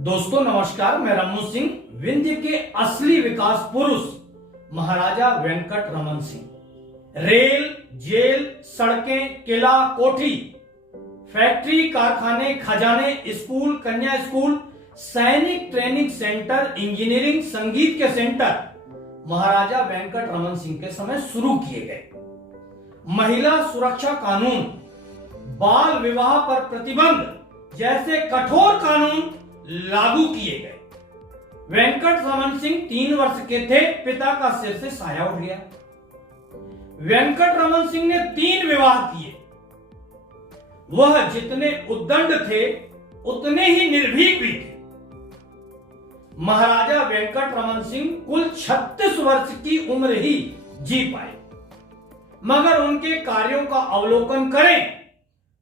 दोस्तों नमस्कार, मैं रमू सिंह। विंध्य के असली विकास पुरुष महाराजा वेंकट रमन सिंह। रेल, जेल, सड़कें, किला, कोठी, फैक्ट्री, कारखाने, खजाने, स्कूल, कन्या स्कूल, सैनिक ट्रेनिंग सेंटर, इंजीनियरिंग, संगीत के सेंटर महाराजा वेंकट रमन सिंह के समय शुरू किए गए। महिला सुरक्षा कानून, बाल विवाह पर प्रतिबंध जैसे कठोर कानून लागू किए गए। वेंकट रमन सिंह 3 वर्ष के थे, पिता का सिर से साया उठ गया। वेंकट रमन सिंह ने 3 विवाह किए। वह जितने उद्दंड थे उतने ही निर्भीक भी थे। महाराजा वेंकट रमन सिंह कुल 36 वर्ष की उम्र ही जी पाए, मगर उनके कार्यों का अवलोकन करें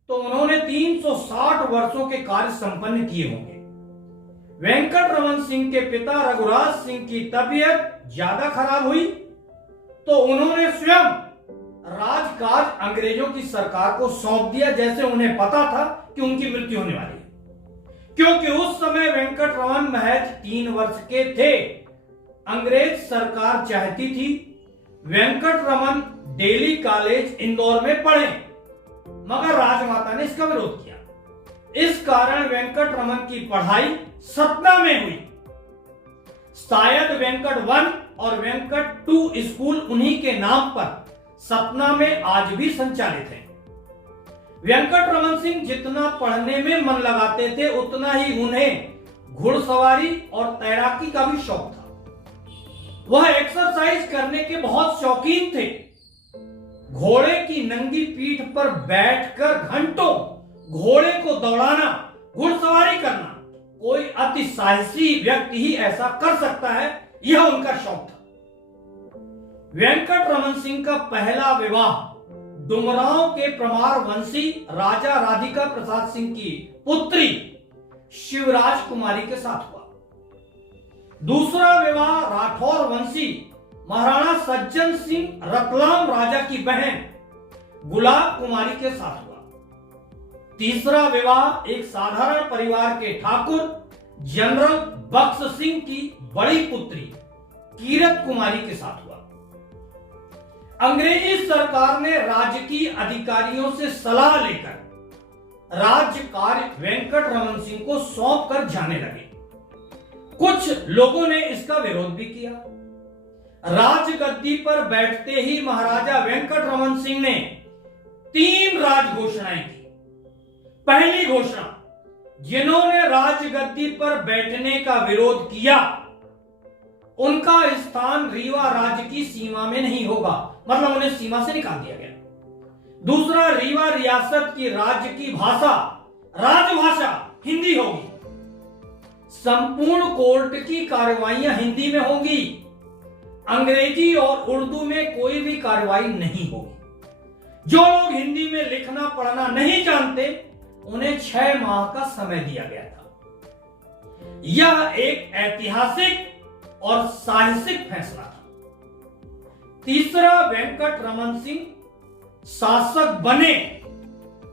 तो उन्होंने 360 वर्षों के कार्य संपन्न किए होंगे। वेंकट रमन सिंह के पिता रघुराज सिंह की तबीयत ज्यादा खराब हुई तो उन्होंने स्वयं राजकाज अंग्रेजों की सरकार को सौंप दिया, जैसे उन्हें पता था कि उनकी मृत्यु होने वाली है। क्योंकि उस समय वेंकट रमन महज 3 वर्ष के थे। अंग्रेज सरकार चाहती थी वेंकट रमन दिल्ली कॉलेज इंदौर में पढ़े, मगर राजमाता ने इसका विरोध किया। इस कारण वेंकट रमन की पढ़ाई सतना में हुई। शायद वेंकट 1 और वेंकट 2 स्कूल उन्हीं के नाम पर सतना में आज भी संचालित हैं। वेंकट रमन सिंह जितना पढ़ने में मन लगाते थे उतना ही उन्हें घुड़सवारी और तैराकी का भी शौक था। वह एक्सरसाइज करने के बहुत शौकीन थे। घोड़े की नंगी पीठ पर बैठकर घंटों घोड़े को दौड़ाना, घुड़सवारी करना कोई अति साहसी व्यक्ति ही ऐसा कर सकता है, यह उनका शौक था। वेंकट रमन सिंह का पहला विवाह डुमरांव के प्रमार वंशी राजा राधिका प्रसाद सिंह की पुत्री शिवराज कुमारी के साथ हुआ। दूसरा विवाह राठौर वंशी महाराणा सज्जन सिंह रतलाम राजा की बहन गुलाब कुमारी के साथ हुआ। तीसरा विवाह एक साधारण परिवार के ठाकुर जनरल बख्श सिंह की बड़ी पुत्री कीरत कुमारी के साथ हुआ। अंग्रेजी सरकार ने राजकीय अधिकारियों से सलाह लेकर राज्य कार्य वेंकट रमन सिंह को सौंप कर जाने लगे। कुछ लोगों ने इसका विरोध भी किया। राजगद्दी पर बैठते ही महाराजा वेंकट रमन सिंह ने 3 राज घोषणाएं की। पहली घोषणा, जिन्होंने राजगद्दी पर बैठने का विरोध किया उनका स्थान रीवा राज्य की सीमा में नहीं होगा, मतलब उन्हें सीमा से निकाल दिया गया। दूसरा, रीवा रियासत की राज्य की भाषा राजभाषा हिंदी होगी। संपूर्ण कोर्ट की कार्रवाइयां हिंदी में होगी। अंग्रेजी और उर्दू में कोई भी कार्रवाई नहीं होगी। जो लोग हिंदी में लिखना पढ़ना नहीं जानते उन्हें 6 माह का समय दिया गया था। यह एक ऐतिहासिक और साहसिक फैसला था। तीसरा, वेंकट रमन सिंह शासक बने,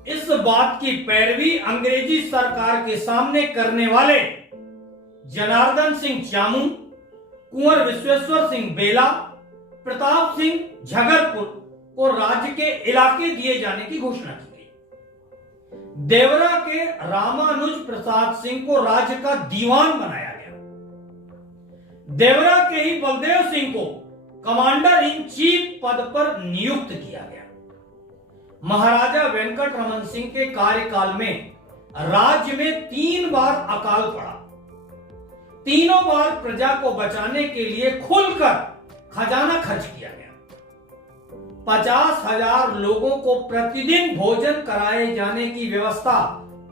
इस बात की पैरवी अंग्रेजी सरकार के सामने करने वाले जनार्दन सिंह चामू, कुंवर विश्वेश्वर सिंह बेला, प्रताप सिंह झगरपुर को राज्य के इलाके दिए जाने की घोषणा की गई। देवरा के रामानुज प्रसाद सिंह को राज्य का दीवान बनाया गया। देवरा के ही बलदेव सिंह को कमांडर इन चीफ पद पर नियुक्त किया गया। महाराजा वेंकट रमन सिंह के कार्यकाल में राज्य में 3 बार अकाल पड़ा। तीनों बार प्रजा को बचाने के लिए खुलकर खजाना खर्च किया गया। 50,000 लोगों को प्रतिदिन भोजन कराए जाने की व्यवस्था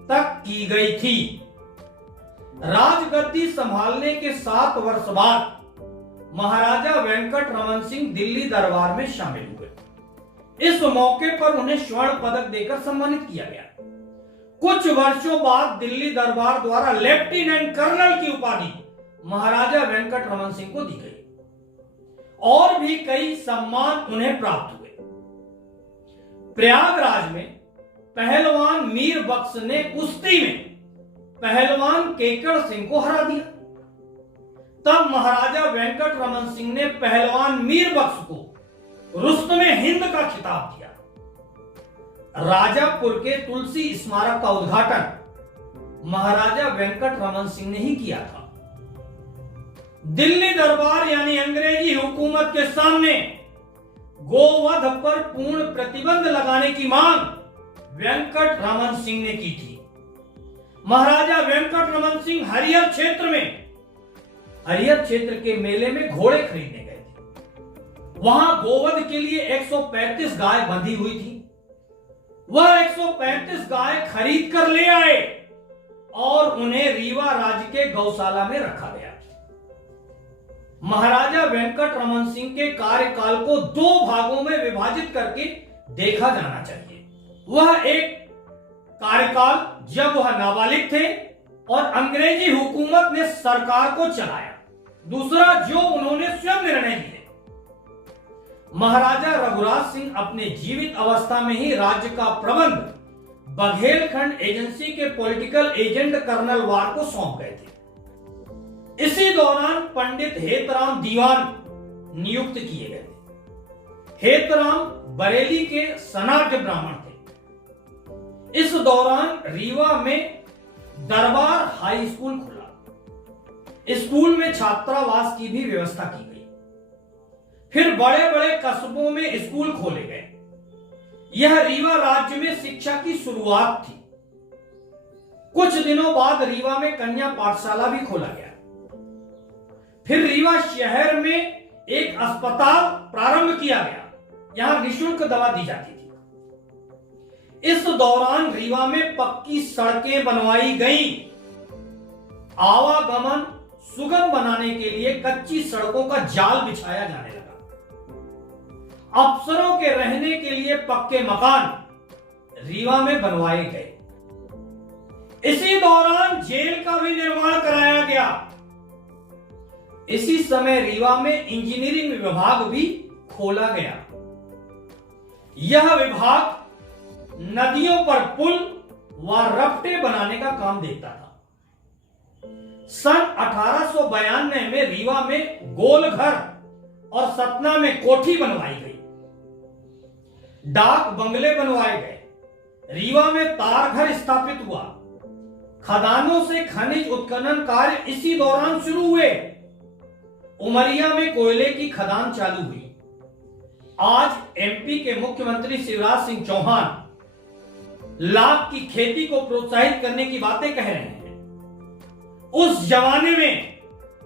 तक की गई थी। राजगद्दी संभालने के 7 वर्ष बाद महाराजा वेंकट रमन सिंह दिल्ली दरबार में शामिल हुए। इस मौके पर उन्हें स्वर्ण पदक देकर सम्मानित किया गया। कुछ वर्षों बाद दिल्ली दरबार द्वारा लेफ्टिनेंट कर्नल की उपाधि महाराजा वेंकट रमन सिंह को दी गई। और भी कई सम्मान उन्हें प्राप्त हुए। प्रयागराज में पहलवान मीर बख्श ने कुश्ती में पहलवान केकड़ सिंह को हरा दिया। तब महाराजा वेंकट रमन सिंह ने पहलवान मीर बख्श को रुस्तमे हिंद का खिताब दिया। राजापुर के तुलसी स्मारक का उद्घाटन महाराजा वेंकट रमन सिंह ने ही किया था। दिल्ली दरबार यानी अंग्रेजी हुकूमत के सामने गोवध पर पूर्ण प्रतिबंध लगाने की मांग वेंकट रमन सिंह ने की थी। महाराजा वेंकट रमन सिंह हरियर क्षेत्र के मेले में घोड़े खरीदने गए थे। वहां गोवध के लिए 135 गाय बंधी हुई थी। वह 135 गाय खरीद कर ले आए और उन्हें रीवा राज्य के गौशाला में रखा गया। महाराजा वेंकट रमन सिंह के कार्यकाल को 2 भागों में विभाजित करके देखा जाना चाहिए। वह एक कार्यकाल जब वह नाबालिग थे और अंग्रेजी हुकूमत ने सरकार को चलाया, दूसरा जो उन्होंने स्वयं निर्णय लिए। महाराजा रघुराज सिंह अपने जीवित अवस्था में ही राज्य का प्रबंध बघेलखंड एजेंसी के पॉलिटिकल एजेंट कर्नल वार को सौंप गए थे। इसी दौरान पंडित हेतराम दीवान नियुक्त किए गए थे। हेतराम बरेली के सनातन ब्राह्मण थे। इस दौरान रीवा में दरबार हाई स्कूल खुला। स्कूल में छात्रावास की भी व्यवस्था की गई। फिर बड़े बड़े कस्बों में स्कूल खोले गए। यह रीवा राज्य में शिक्षा की शुरुआत थी। कुछ दिनों बाद रीवा में कन्या पाठशाला भी खोला गया। फिर रीवा शहर में एक अस्पताल प्रारंभ किया गया। यहां निःशुल्क दवा दी जाती थी। इस दौरान रीवा में पक्की सड़कें बनवाई गई। आवागमन सुगम बनाने के लिए कच्ची सड़कों का जाल बिछाया जाने लगा। अफसरों के रहने के लिए पक्के मकान रीवा में बनवाए गए। इसी दौरान जेल का भी निर्माण कराया गया। इसी समय रीवा में इंजीनियरिंग विभाग भी खोला गया। यह विभाग नदियों पर पुल व रफ्टे बनाने का काम देखता था। सन 1892 में रीवा में गोलघर और सतना में कोठी बनवाई गई। डाक बंगले बनवाए गए। रीवा में तारघर स्थापित हुआ। खदानों से खनिज उत्खनन कार्य इसी दौरान शुरू हुए। उमरिया में कोयले की खदान चालू हुई। आज एमपी के मुख्यमंत्री शिवराज सिंह चौहान लाख की खेती को प्रोत्साहित करने की बातें कह रहे हैं। उस जमाने में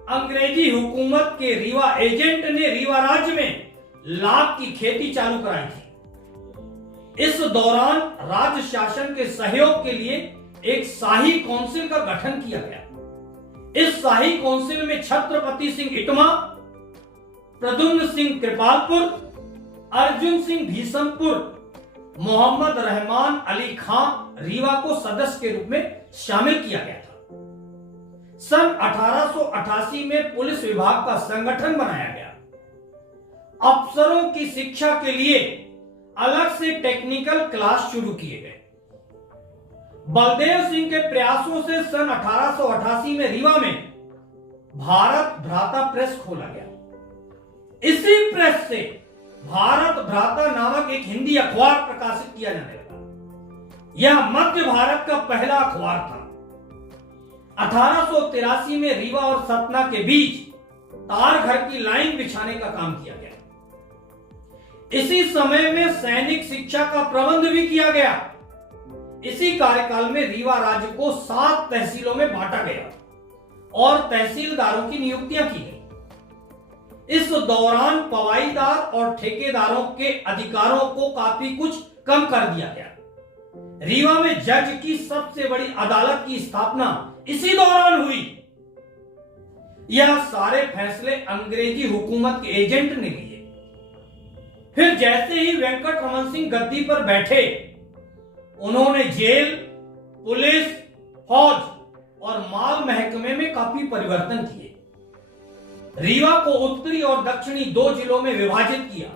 अंग्रेजी हुकूमत के रीवा एजेंट ने रीवा राज्य में लाख की खेती चालू कराई थी। इस दौरान राज्य शासन के सहयोग के लिए एक शाही काउंसिल का गठन किया गया। इस शाही काउंसिल में छत्रपति सिंह इटमा, प्रद्युम्न सिंह कृपालपुर, अर्जुन सिंह भीषमपुर, मोहम्मद रहमान अली खां रीवा को सदस्य के रूप में शामिल किया गया था। सन 1888 में पुलिस विभाग का संगठन बनाया गया। अफसरों की शिक्षा के लिए अलग से टेक्निकल क्लास शुरू किए गए। बलदेव सिंह के प्रयासों से सन 1888 में रीवा में भारत भ्राता प्रेस खोला गया। इसी प्रेस से भारत भ्राता नामक एक हिंदी अखबार प्रकाशित किया जाने लगा। यह मध्य भारत का पहला अखबार था। 1883 में रीवा और सतना के बीच तार घर की लाइन बिछाने का काम किया गया। इसी समय में सैनिक शिक्षा का प्रबंध भी किया गया। इसी कार्यकाल में रीवा राज्य को 7 तहसीलों में बांटा गया और तहसीलदारों की नियुक्तियां की गई। इस दौरान पवाईदार और ठेकेदारों के अधिकारों को काफी कुछ कम कर दिया गया। रीवा में जज की सबसे बड़ी अदालत की स्थापना इसी दौरान हुई। यह सारे फैसले अंग्रेजी हुकूमत के एजेंट ने लिए। फिर जैसे ही वेंकट रमन सिंह गद्दी पर बैठे, उन्होंने जेल, पुलिस, फौज और माल महकमे में काफी परिवर्तन किए। रीवा को उत्तरी और दक्षिणी 2 जिलों में विभाजित किया।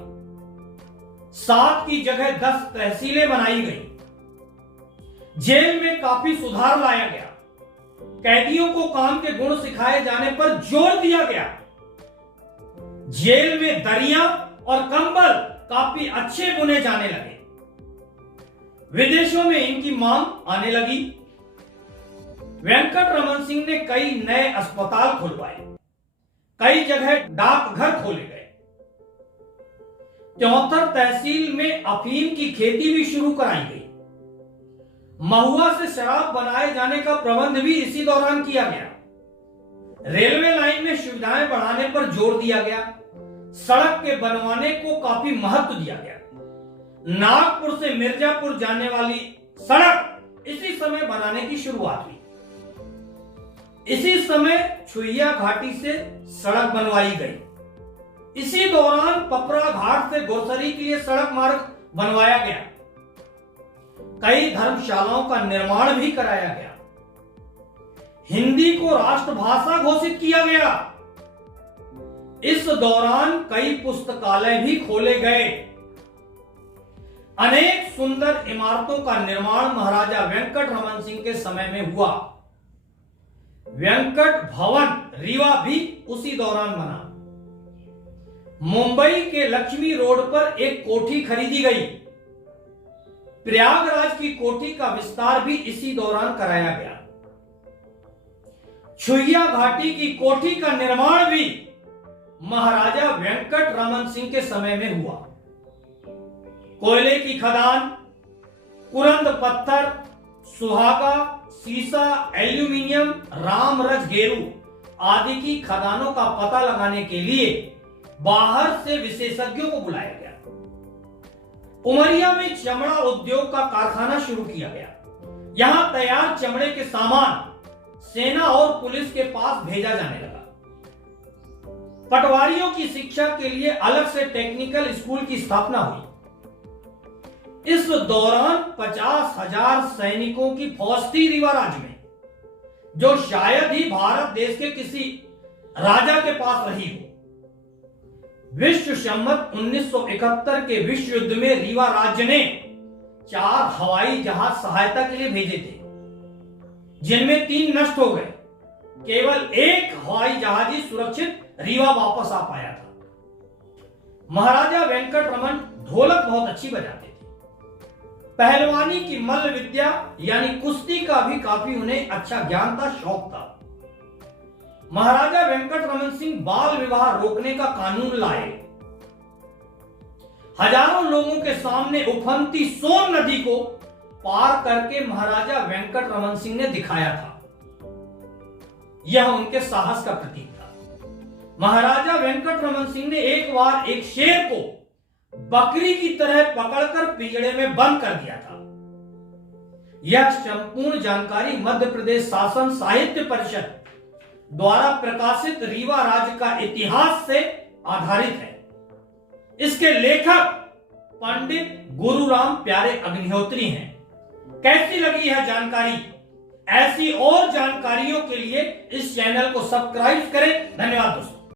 7 की जगह 10 तहसीलें बनाई गई। जेल में काफी सुधार लाया गया। कैदियों को काम के गुण सिखाए जाने पर जोर दिया गया। जेल में दरियां और कंबल काफी अच्छे बुने जाने लगे। विदेशों में इनकी मांग आने लगी। वेंकट रमन सिंह ने कई नए अस्पताल खुलवाए, कई जगह डाकघर खोले गए। 74 तहसील में अफीम की खेती भी शुरू कराई गई। महुआ से शराब बनाए जाने का प्रबंध भी इसी दौरान किया गया। रेलवे लाइन में सुविधाएं बढ़ाने पर जोर दिया गया। सड़क के बनवाने को काफी महत्व दिया गया। नागपुर से मिर्जापुर जाने वाली सड़क इसी समय बनाने की शुरुआत हुई। इसी समय छुइया घाटी से सड़क बनवाई गई। इसी दौरान पपरा घाट से गोरसरी के लिए सड़क मार्ग बनवाया गया। कई धर्मशालाओं का निर्माण भी कराया गया। हिंदी को राष्ट्रभाषा घोषित किया गया। इस दौरान कई पुस्तकालय भी खोले गए। अनेक सुंदर इमारतों का निर्माण महाराजा वेंकट रमन सिंह के समय में हुआ। वेंकट भवन रीवा भी उसी दौरान बना। मुंबई के लक्ष्मी रोड पर एक कोठी खरीदी गई। प्रयागराज की कोठी का विस्तार भी इसी दौरान कराया गया। छुइया घाटी की कोठी का निर्माण भी महाराजा वेंकट रमन सिंह के समय में हुआ। कोयले की खदान, कुरंद पत्थर, सुहागा, सीसा, एल्यूमिनियम, रामरज गेरू आदि की खदानों का पता लगाने के लिए बाहर से विशेषज्ञों को बुलाया गया। उमरिया में चमड़ा उद्योग का कारखाना शुरू किया गया। यहां तैयार चमड़े के सामान सेना और पुलिस के पास भेजा जाने लगा। पटवारियों की शिक्षा के लिए अलग से टेक्निकल स्कूल की स्थापना हुई। इस दौरान 50,000 सैनिकों की फौज थी रीवा राज्य में, जो शायद ही भारत देश के किसी राजा के पास रही हो। विश्व संवत 1971 के विश्व युद्ध में रीवा राज्य ने 4 हवाई जहाज सहायता के लिए भेजे थे, जिनमें 3 नष्ट हो गए। केवल एक हवाई जहाज ही सुरक्षित रीवा वापस आ पाया था। महाराजा वेंकट रमन ढोलक बहुत अच्छी बजाते थे। पहलवानी की मल्ल विद्या यानी कुश्ती का भी काफी उन्हें अच्छा ज्ञान था, शौक था। महाराजा वेंकट रमन सिंह बाल विवाह रोकने का कानून लाए। हजारों लोगों के सामने उफनती सोन नदी को पार करके महाराजा वेंकट रमन सिंह ने दिखाया था। यह उनके साहस का प्रतीक था। महाराजा वेंकट रमन सिंह ने एक बार एक शेर को बकरी की तरह पकड़कर पिंजड़े में बंद कर दिया था। यह संपूर्ण जानकारी मध्य प्रदेश शासन साहित्य परिषद द्वारा प्रकाशित रीवा राज्य का इतिहास से आधारित है। इसके लेखक पंडित गुरुराम प्यारे अग्निहोत्री हैं। कैसी लगी यह जानकारी? ऐसी और जानकारियों के लिए इस चैनल को सब्सक्राइब करें। धन्यवाद दोस्तों।